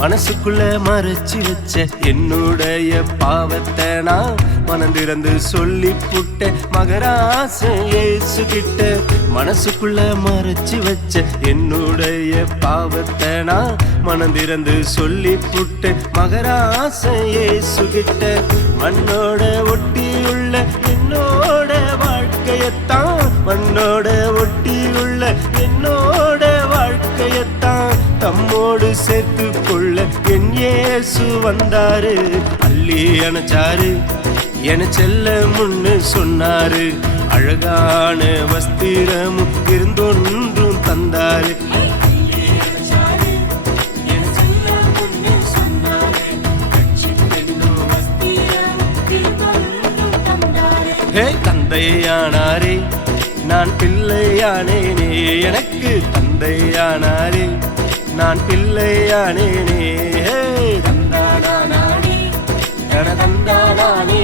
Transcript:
மனசுக்குள்ள மறைச்சி வச்ச என்னுடைய பாவத்தை நான் மனந்திறந்து சொல்லி புட்ட மகராசன் இயேசு கிட்ட. மனசுக்குள்ள மறைச்சி வச்ச என்னுடைய பாவத்தை நான் மனந்திறந்து சொல்லி புட்ட மகராசன் இயேசு கிட்ட. மண்ணோட ஒட்டியுள்ள என்னோட வாழ்க்கையத்தான், மண்ணோட ஒட்டியுள்ள என்னோட வாழ்க்கையத்தான் தம்மோடு சேர்த்து கொள்ள என் இயேசு வந்தாரு. அள்ளி அணைச்சாரு, என செல்ல முன்னு சொன்னாரு. அழகான வஸ்திரமும் இருந்தொன்றும் தந்தாரு. தந்தையானாரே நான் பிள்ளையானேனே, எனக்கு தந்தையானாரே நான் பிள்ளையானேனே. தந்தானே தந்தானே